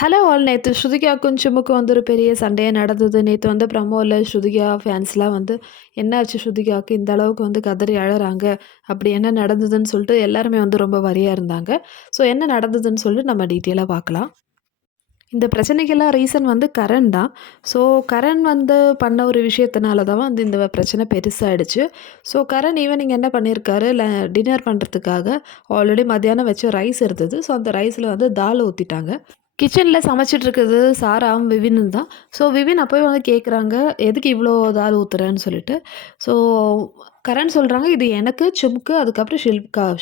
Hello all நேற்று ஸ்ருதிகாவுக்கும் சிம்முக்கும் வந்து ஒரு பெரிய சண்டையே நடந்தது. நேற்று வந்து ப்ரமோவில் ஸ்ருதிகா ஃபேன்ஸ்லாம் வந்து என்னாச்சு ஸ்ருதிகாவுக்கு இந்த அளவுக்கு வந்து கதறி அழறாங்க, அப்படி என்ன நடந்ததுன்னு சொல்லிட்டு எல்லாருமே வந்து ரொம்ப வரியா இருந்தாங்க. ஸோ என்ன நடந்ததுன்னு சொல்லிட்டு நம்ம டீட்டெயிலாக பார்க்கலாம். இந்த பிரச்சனைக்கெல்லாம் ரீசன் வந்து கரண் தான். ஸோ கரண் வந்து பண்ண ஒரு விஷயத்தினால தான் வந்து இந்த பிரச்சனை பெருசாயிடுச்சு. ஸோ கரண் ஈவனிங் என்ன பண்ணியிருக்காரு, டின்னர் பண்ணுறதுக்காக ஆல்ரெடி மத்தியானம் வச்ச ரைஸ் இருந்தது. ஸோ அந்த ரைஸில் வந்து தால் ஊற்றிட்டாங்க. கிச்சனில் சமைச்சிட்டு இருக்கிறது சாராவும் விவினும் தான். ஸோ விவின் அப்போவே வந்து கேட்குறாங்க, எதுக்கு இவ்வளோ தால் ஊத்துறேன்னு சொல்லிட்டு. ஸோ கரண் சொல்கிறாங்க, இது எனக்கு, சிம்க்கு, அதுக்கப்புறம்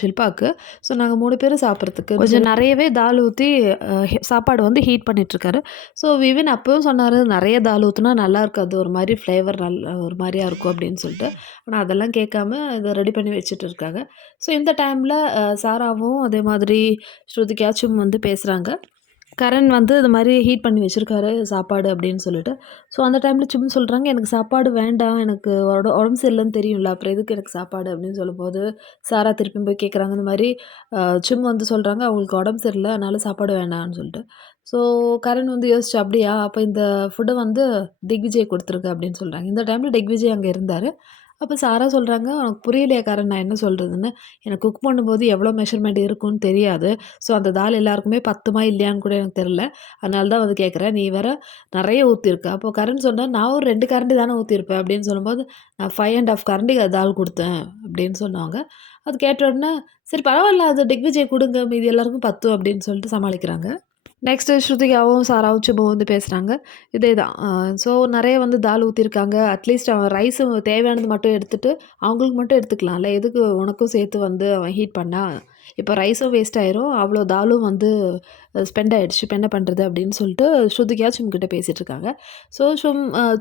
ஷில்பாக்கு. ஸோ நாங்கள் 3 பேரும் சாப்பிட்றதுக்கு கொஞ்சம் நிறையவே தால் ஊற்றி சாப்பாடு வந்து ஹீட் பண்ணிகிட்ருக்காரு. ஸோ விவின் அப்பவும் சொன்னார், நிறைய தால் ஊற்றினா நல்லா இருக்காது, ஒரு மாதிரி ஃப்ளேவர் ஒரு மாதிரியா இருக்கும் அப்படின்னு சொல்லிட்டு. ஆனால் அதெல்லாம் கேட்காம இதை ரெடி பண்ணி வச்சுட்டு இருக்காங்க. ஸோ இந்த டைமில் சாராவும் அதே மாதிரி ஸ்ருதிகாச்சும் வந்து பேசுகிறாங்க. கரண் வந்து இது மாதிரி ஹீட் பண்ணி வச்சுருக்காரு சாப்பாடு அப்படின்னு சொல்லிட்டு. ஸோ அந்த டைமில் சிம் சொல்கிறாங்க, எனக்கு சாப்பாடு வேண்டாம், எனக்கு உடம்பு சரியில்லைன்னு தெரியும்ல, அப்புறம் எதுக்கு எனக்கு சாப்பாடு அப்படின்னு சொல்லும்போது சாரா திருப்பியும் போய் கேட்குறாங்க. இந்த மாதிரி சிம் வந்து சொல்கிறாங்க, அவங்களுக்கு உடம்பு சரியில்லை அதனால சாப்பாடு வேண்டாம்னு சொல்லிட்டு. ஸோ கரண் வந்து யோசிச்சு, அப்படியா அப்போ இந்த ஃபுட்டை வந்து திக்விஜய் கொடுத்துருக்கு அப்படின்னு சொல்கிறாங்க. இந்த டைமில் திக்விஜய் அங்கே இருந்தார். அப்போ சாரா சொல்கிறாங்க, உனக்கு புரியலையா கரண் நான் என்ன சொல்கிறதுன்னு, எனக்கு குக் பண்ணும்போது எவ்வளோ மெஷர்மெண்ட் இருக்குன்னு தெரியாது. ஸோ அந்த தால் எல்லாருக்குமே பத்துமா இல்லையான்னு கூட எனக்கு தெரில. அதனால தான் வந்து கேட்குறேன். நீ வேற நிறைய ஊற்றிருக்க. அப்போ கரண் சொன்னா, நான் ஒரு 2 கரண்டி தானே ஊற்றிருப்பேன் அப்படின்னு சொல்லும்போது, நான் 5 1/2 கரண்டி தால் கொடுத்தேன் அப்படின்னு சொன்னாங்க. அது கேட்ட உடனே, சரி பரவாயில்ல அது டிக்விஜய் கொடுங்க, மீதி எல்லாருக்கும் பத்தும் அப்படின்னு சொல்லிட்டு சமாளிக்கிறாங்க. நெக்ஸ்ட்டு ஸ்ருதிகாவும், சாராவும், சிம்புவும் வந்து பேசுகிறாங்க. இதே தான். ஸோ நெறைய வந்து தால் ஊத்தியிருக்காங்க. அட்லீஸ்ட் அவன் ரைஸும் தேவையானது மட்டும் எடுத்துட்டு, அவங்களுக்கு மட்டும் எடுத்துக்கலாம்ல. எதுக்கு உனக்கும் சேர்த்து வந்து அவன் ஹீட் பண்ணா? இப்போ ரைஸும் வேஸ்ட் ஆயிரும். அவ்வளோ தாலும் வந்து ஸ்பெண்ட் ஆயிடுச்சு. இப்ப என்ன பண்ணுறது? அப்படின்னு சொல்லிட்டு ஸ்ருதிகா சிம் கிட்ட பேசிட்டு இருக்காங்க. ஸோ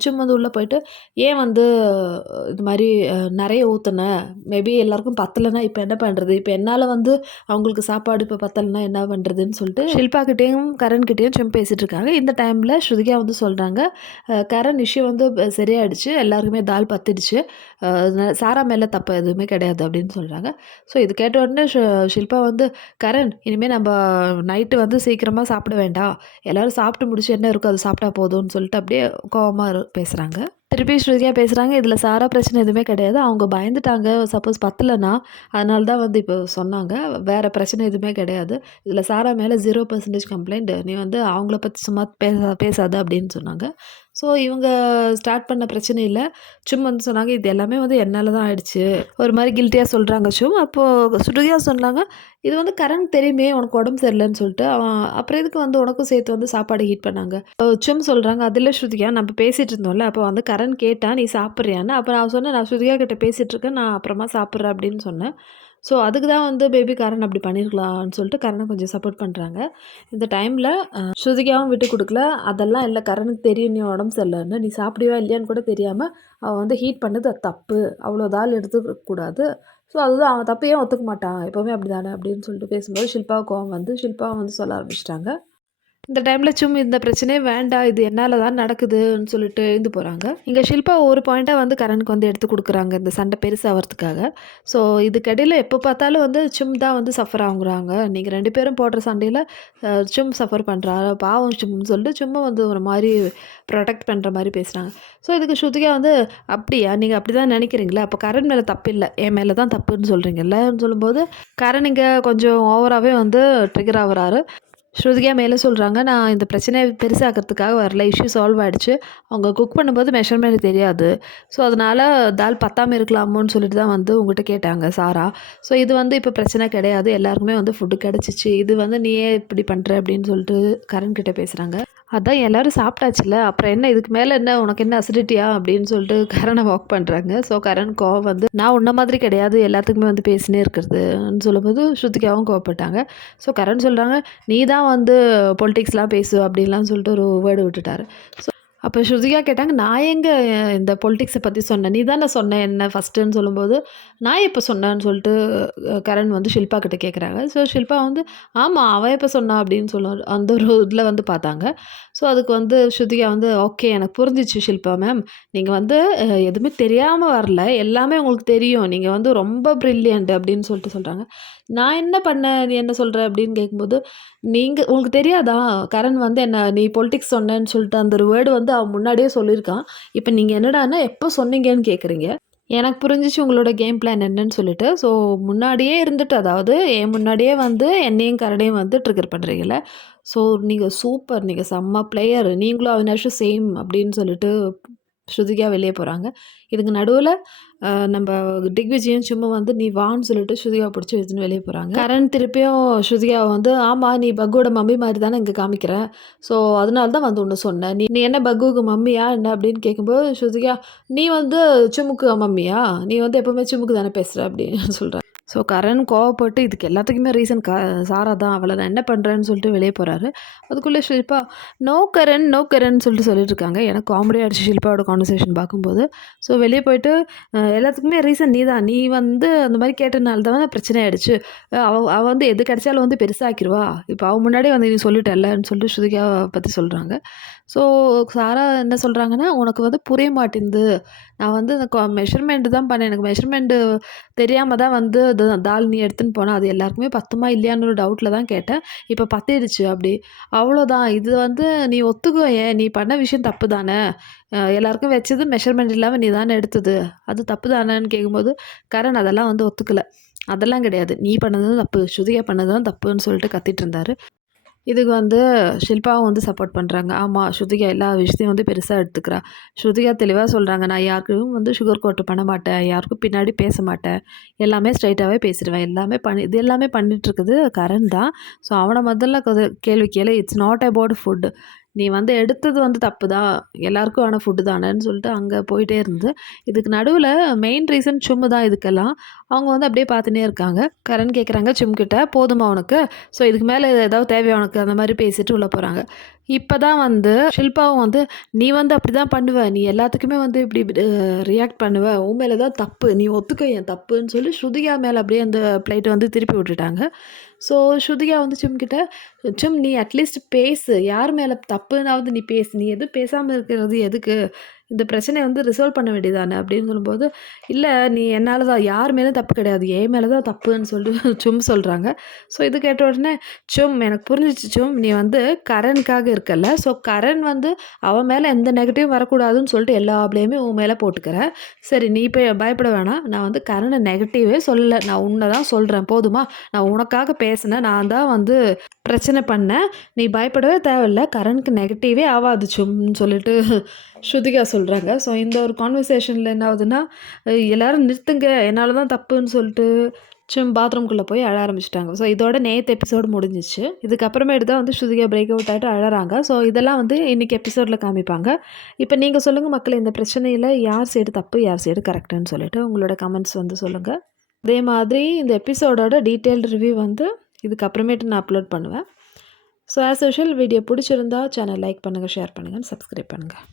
சிம் வந்து உள்ள போயிட்டு, ஏன் வந்து இது மாரி நெறைய ஊத்துன? மேபி எல்லாருக்கும் பத்தலன்னா இப்ப என்ன பண்றது? இப்ப என்னால வந்து அவங்களுக்கு சாப்பாடு இப்ப பத்தலன்னா என்ன பண்றதுன்னு சொல்லிட்டு ஷில்பா கிட்டயும், கரண் கிட்டயும் சிம் பேசிட்டு இருக்காங்க. இந்த டைம்ல ஸ்ருதிகா வந்து சொல்றாங்க, கரண் இஷ்யூ வந்து சரியாயிடுச்சு. எல்லாருக்குமே தால் பத்திடுச்சு. சாரா மேல தப்பு எதுவுமே கிடையாது அப்படின்னு சொல்றாங்க. ஸோ இது கேட்ட உடனே ஷில்பா வந்து, கரண் இனிமே நம்ப நைட்டு வந்து சீக்கிரமா சாப்பிட வேண்டாம். எல்லாரும் சாப்பிட்டு முடிச்சு என்ன இருக்கோ அது சாப்பிட்டா போதும்னு சொல்லிட்டு அப்படியே கோவமா பேசுறாங்க. திருப்பி ஸ்ருதியா பேசுறாங்க, இதில சாரா பிரச்சனை எதுவுமே கிடையாது. அவங்க பயந்துட்டாங்க. சப்போஸ் பத்தலன்னா, அதனால தான் வந்து இப்போ சொன்னாங்க. வேற பிரச்சனை எதுவுமே கிடையாது. இதில சாரா மேல 0% கம்ப்ளைண்ட். நீ வந்து அவங்கள பத்தி சும்மா பேசாத அப்படின்னு சொன்னாங்க. ஸோ இவங்க ஸ்டார்ட் பண்ண பிரச்சனையில சும் வந்து சொன்னாங்க, இது எல்லாமே வந்து என்னால தான் ஆயிடுச்சு. ஒரு மாரி கில்ட்டியா சொல்றாங்க சும். அப்போ ஸ்ருதியா சொன்னாங்க, இது வந்து கரண் தெரியுமே உனக்கு உடம்பு சரியில்லன்னு சொல்லிட்டு. அவன் அப்புறம் எதுக்கு வந்து உனக்கும் சேர்த்து வந்து சாப்பாடு ஹீட் பண்ணாங்க? சும் சொல்றாங்க, அதில ஸ்ருதிகா நம்ம பேசிட்டு இருந்தோம்ல, அப்போ வந்து கரண் கேட்டான், "நீ சாப்பிடுறியான்னு?" அப்ப நான் சொன்னேன், "நான் ஸ்ருதிகா கிட்ட பேசிட்டு இருக்கேன். நான் அப்புறமா சாப்பிடுறேன்" அப்படின்னு சொன்னேன். ஸோ அதுக்கு தான் வந்து மேபி கரண் அப்படி பண்ணியிருக்கலாம்னு சொல்லிட்டு கரண கொஞ்சம் சப்போர்ட் பண்றாங்க. இந்த டைம்ல ஸ்ருதிகாவும் விட்டு குடுக்கல. அதெல்லாம் இல்ல கரணுக்கு தெரியும் நீ உடம்பு சரியில்லன்னு. நீ சாப்பிடுவியா இல்லையான்னு கூட தெரியாம, அவ வந்து ஹீட் பண்ணது அது தப்பு. அவ்வளோ தால் எடுத்துக்க கூடாது. ஸோ அதுதான் அவன் தப்ப ஏன் ஒத்துக்க மாட்டான்? எப்பவுமே அப்படிதானே அப்படின்னு சொல்லிட்டு பேசும்போது ஷில்பாவுக்கு கோவம் வந்து ஷில்பாவும் வந்து சொல்ல ஆரம்பிச்சுட்டாங்க. இந்த டைம்ல சும் இந்த பிரச்சனையே வேண்டாம். இது என்னால தான் நடக்குதுன்னு சொல்லிட்டு எழுந்து போறாங்க. இங்க ஷில்பா ஒரு பாயிண்ட்டா வந்து கரணுக்கு வந்து எடுத்து குடுக்குறாங்க. இந்த சண்டை பெருசாவறதுக்காக. ஸோ இதுக்கிடையில எப்போ பார்த்தாலும் வந்து சும் தான் வந்து சஃபர் ஆகுறாங்க. நீங்க 2 பேரும் போடுற சண்டையில சும் சஃபர் பண்றா. பாவம் சும்ன்னு சொல்லிட்டு சும்மா வந்து ஒரு மாரி ப்ரொடெக்ட் பண்ற மாரி பேசுறாங்க. ஸோ இதுக்கு ஸ்ருதிகா வந்து அப்படியா? நீங்க அப்படிதான் நினைக்கிறீங்களா? அப்ப கரண் மேல தப்பு இல்ல. என் மேல தான் தப்புன்னு சொல்றீங்கல்லன்னு சொல்லும்போது, கரண் இங்க கொஞ்சம் ஓவராவே வந்து ட்ரிகர் ஆவுறாரு. ஸ்ருதிகா மேலே சொல்கிறாங்க, நான் இந்த பிரச்சனைய பெருசாக்கிறதுக்காக வரல. இஷ்யூ சால்வ் ஆயிடுச்சு. அவங்க குக் பண்ணும்போது மெஷர்மெண்ட் தெரியாது. ஸோ, அதனால தால் பத்தாம இருக்கலாமோன்னு சொல்லிட்டு தான் வந்து உங்ககிட்ட கேட்டாங்க சாரா. ஸோ, இது வந்து இப்போ பிரச்சனை கிடையாது. எல்லாருக்குமே வந்து ஃபுட்டு கிடச்சிச்சு. இது வந்து நீ ஏன் இப்படி பண்ற? அப்படின்னு சொல்லிட்டு கரண் கிட்ட பேசுறாங்க. அதான் எல்லாரும் சாப்பிட்டாச்சுல்ல. அப்புறம் என்ன இதுக்கு மேல என்ன உனக்கு என்ன அசிடிட்டியா? அப்படின்னு சொல்லிட்டு கரண வாக் பண்றாங்க. ஸோ, கரண் கோவம் வந்து நான் உன்ன மாதிரி கிடையாது. எல்லாத்துக்குமே வந்து பேசினே இருக்கிறதுன்னு சொல்லும்போது ஸ்ருதிகாவும் கோவப்பட்டாங்க. ஸோ, கரண் சொல்றாங்க, நீ தான் வந்து பொலிடிக்ஸ்லாம் பேசு அப்படின்லாம் சொல்லிட்டு ஒரு வேர்டு விட்டுட்டாரு. ஸோ அப்போ ஸ்ருதிகா கேட்டாங்க, நான் எங்க இந்த பொலிடிக்ஸ பத்தி சொன்னேன். நீ தானே சொன்ன என்ன ஃபர்ஸ்ட்டுன்னு சொல்லும்போது, நான் எப்போ சொன்னேன்னு சொல்லிட்டு கரண் வந்து ஷில்பா கிட்ட கேட்குறாங்க. ஸோ ஷில்பா வந்து, ஆமா அவ எப்போ சொன்னா அப்படின்னு அந்த ஒரு இதில வந்து பார்த்தாங்க. ஸோ அதுக்கு வந்து ஸ்ருதிகா வந்து, ஓகே எனக்கு புரிஞ்சிச்சு ஷில்பா மேம். நீங்க வந்து எதுவுமே தெரியாம வரல. எல்லாமே உங்களுக்கு தெரியும். நீங்க வந்து ரொம்ப பிரில்லியன்ட் அப்படின்னு சொல்லிட்டு சொல்றாங்க. நான் என்ன பண்ணேன்? நீ என்ன சொல்ற? அப்படின்னு கேட்கும்போது, உங்களுக்கு தெரியாதா? கரண் வந்து நீ பொலிடிக்ஸ் சொன்னேன்னு சொல்லிட்டு அந்த ஒரு வேர்டு வந்து அவன் முன்னாடியே சொல்லியிருக்கான். இப்ப நீங்க என்னடான்னா, எப்போ சொன்னீங்கன்னு கேட்குறீங்க. எனக்கு புரிஞ்சுச்சு உங்களோட கேம் பிளான் என்னன்னு சொல்லிட்டு. ஸோ முன்னாடியே இருந்துட்டு அதாவது என் முன்னாடியே வந்து என்னையும் கரணையும் வந்து ட்ரிகர் பண்றீங்கல்ல. ஸோ நீங்க சூப்பர். நீங்க செம்ம பிளேயர். நீங்களும் அவினாஷும் சேம் அப்படின்னு சொல்லிட்டு ஸ்ருதிகா வெளிய போறாங்க. இதுக்கு நடுவுல நம்ப திக்விஜயும் சும்மா வந்து நீ வான்னு சொல்லிட்டு ஸ்ருதிகாவ புடிச்சு இழுத்துன்னு வெளிய போறாங்க. கரண் திருப்பியும் ஸ்ருதிகாவ வந்து, "ஆமா நீ பக்குவோட மம்மி மாரி தானே இங்க காமிக்கிற. ஸோ அதனால தான் வந்து உன்ன சொன்னேன். நீ நீ என்ன பக்குவுக்கு மம்மியா என்ன?" அப்படின்னு கேட்கும்போது ஸ்ருதிகா, "நீ வந்து சிம்முக்கு மம்மியா? நீ வந்து எப்பவுமே சிம்முக்கு தானே பேசுற" அப்படின்னு சொல்றா. ஸோ கரண் கோவப்பட்டு இதுக்கு எல்லாத்துக்குமே ரீசன் சாரா தான். அவள நான் என்ன பண்றேன்னு சொல்லிட்டு வெளிய போறாரு. அதுக்குள்ள ஷில்பா, "நோ கரண், நோ கரண்ன்னு" சொல்லிட்டு இருக்காங்க. எனக்கு காமெடியா ஆயிடுச்சு ஷில்பாவோட கான்வர்சேஷன் பார்க்கும்போது. ஸோ வெளிய போயிட்டு எல்லாத்துக்குமே ரீசன் நீ தான். நீ வந்து அந்த மாரி கேட்டனால தான் பிரச்சனை ஆயிடுச்சு. அவ வந்து எது கிடைச்சாலும் வந்து பெருசாக்கிருவா. இப்ப அவ முன்னாடியே வந்து நீ சொல்லிட்டல்ல"ன்னு சொல்லிட்டு ஸ்ருதிகாவ பத்தி சொல்றாங்க. ஸோ சாரா என்ன சொல்றாங்கன்னா, "உனக்கு வந்து புரிய மாட்டேன்து. நான் வந்து அந்த மெஷர்மெண்ட் தான் பண்ணேன். எனக்கு மெஷர்மெண்ட் தெரியாம தான் வந்து தால் நீ எடுத்துன்னு போன. அது எல்லாருக்குமே பத்துமா இல்லையான்னு ஒரு டவுட்ல தான் கேட்டேன். இப்ப பத்திடுச்சு" அப்படி. "அவ்வளோதான். இது வந்து நீ ஒத்துக்கோ ஏன்? நீ பண்ண விஷயம் தப்பு தானே. எல்லாருக்கும் வச்சது மெஷர்மெண்ட் இல்லாம நீ தானே எடுத்தது. அது தப்பு தானேன்னு" கேட்கும்போது, கரண் அதெல்லாம் வந்து ஒத்துக்கல. "அதெல்லாம் கிடையாது. நீ பண்ணது தான் தப்பு. ஸ்ருதிகா பண்ணது தான் தப்புன்னு" சொல்லிட்டு கத்திட்டு இருந்தாரு. இதுக்கு வந்து ஷில்பாவும் வந்து சப்போர்ட் பண்றாங்க. ஆமா, ஸ்ருதிகா எல்லா விஷயத்தையும் வந்து பெருசா எடுத்துக்கிறா. ஸ்ருதிகா தெளிவா சொல்றாங்க, "நான் யாருக்கும் வந்து சுகர் கோட் பண்ண மாட்டேன். யாருக்கும் பின்னாடி பேச மாட்டேன். எல்லாமே ஸ்ட்ரெயிட்டாவே பேசிருவேன். இது எல்லாமே பண்ணிட்டு இருக்குது கரண் தான். ஸோ அவன முதல்ல கேள்வி கேளு. It's not about food. நீ வந்து எடுத்தது வந்து தப்பு தான். எல்லாருக்கும் ஆன ஃபுட் தானேன்னு" சொல்லிட்டு அங்க போயிட்டே இருந்து. இதுக்கு நடுவுல மெயின் ரீசன் சும்மு தான் இதுக்கெல்லாம். அவங்க வந்து அப்படியே பார்த்துன்னே இருக்காங்க. கரண் கேட்குறாங்க சிம் கிட்ட, "போதுமா உனக்கு? ஸோ இதுக்கு மேல ஏதாவது தேவையா உனக்கு?" அந்த மாரி பேசிட்டு உள்ள போறாங்க. இப்ப தான் வந்து ஷில்பாவும் வந்து, "நீ வந்து அப்படிதான் பண்ணுவ. நீ எல்லாத்துக்குமே வந்து இப்படி ரியாக்ட் பண்ணுவ. உன் மேல தான் தப்பு. நீ ஒத்துக்க என் தப்புன்னு" சொல்லி ஸ்ருதிகா மேல அப்படியே அந்த பிளேட்ட வந்து திருப்பி விட்டுட்டாங்க. ஸோ ஸ்ருதிகா வந்து சிம் கிட்ட, "சிம் நீ அட்லீஸ்ட் பேசு. யார் மேல தப்புனாவது நீ பேசு. நீ எதுவும் பேசாம இருக்கிறது எதுக்கு? இந்த பிரச்சனைய வந்து ரிசால்வ் பண்ண வேண்டியது தானே" அப்படின்னு சொல்லும்போது, "இல்ல நீ என்னால தான். யார் மேலயும் தப்பு கிடையாது. என் மேல தான் தப்புன்னு" சொல்லிட்டு சும் சொல்றாங்க. ஸோ இது கேட்ட உடனே, "சும் எனக்கு புரிஞ்சிச்சு சும். நீ வந்து கரணுக்காக இருக்கல்ல. ஸோ கரண் வந்து அவன் மேல எந்த நெகட்டிவும் வரக்கூடாதுன்னு சொல்லிட்டு எல்லா ப்ளேமையும் உன் மேல போட்டுக்கிற. சரி நீ இப்ப பயப்பட வேணாம். நான் வந்து கரண நெகட்டிவே சொல்லல. நான் உன்ன தான் சொல்றேன். போதுமா? நான் உனக்காக பேசினேன். நான் தான் வந்து பிரச்சனை பண்ணேன். நீ பயப்படவே தேவையில்ல. கரண்க்கு நெகட்டிவே ஆவாது சும்ன்னு" சொல்லிட்டு ஸ்ருதிகா சொல்றாங்க. ஸோ இந்த ஒரு கான்வர்சேஷன்ல என்ன ஆகுதுன்னா, எல்லாரும் நிறுத்துங்க. என்னால தான் தப்புன்னு சொல்லிட்டு பாத்ரூம்குள்ள போய் அழ ஆரம்பிச்சுட்டாங்க. ஸோ இதோட நேத்து எபிசோடு முடிஞ்சுச்சு. இதுக்கப்புறமேட்டு தான் வந்து ஸ்ருதிகா பிரேக் அவுட் ஆயிட்டு அழறாங்க. ஸோ இதெல்லாம் வந்து இன்னைக்கு எபிசோட்ல காமிப்பாங்க. இப்ப நீங்க சொல்லுங்க மக்களே, இந்த பிரச்சனையில யார் சைடு தப்பு, யார் சைடு கரெக்ட்டுன்னு சொல்லிட்டு உங்களோட கமெண்ட்ஸ் வந்து சொல்லுங்க. அதே மாதிரி இந்த எபிசோடோட டீட்டெயில்டு ரிவ்யூ வந்து இதுக்கப்புறமேட்டு நான் அப்லோட் பண்ணுவேன். ஸோ ஆஸ் யூசுவல் வீடியோ பிடிச்சிருந்தா சேனல் லைக் பண்ணுங்கள், ஷேர் பண்ணுங்கள், சப்ஸ்கிரைப் பண்ணுங்கள்.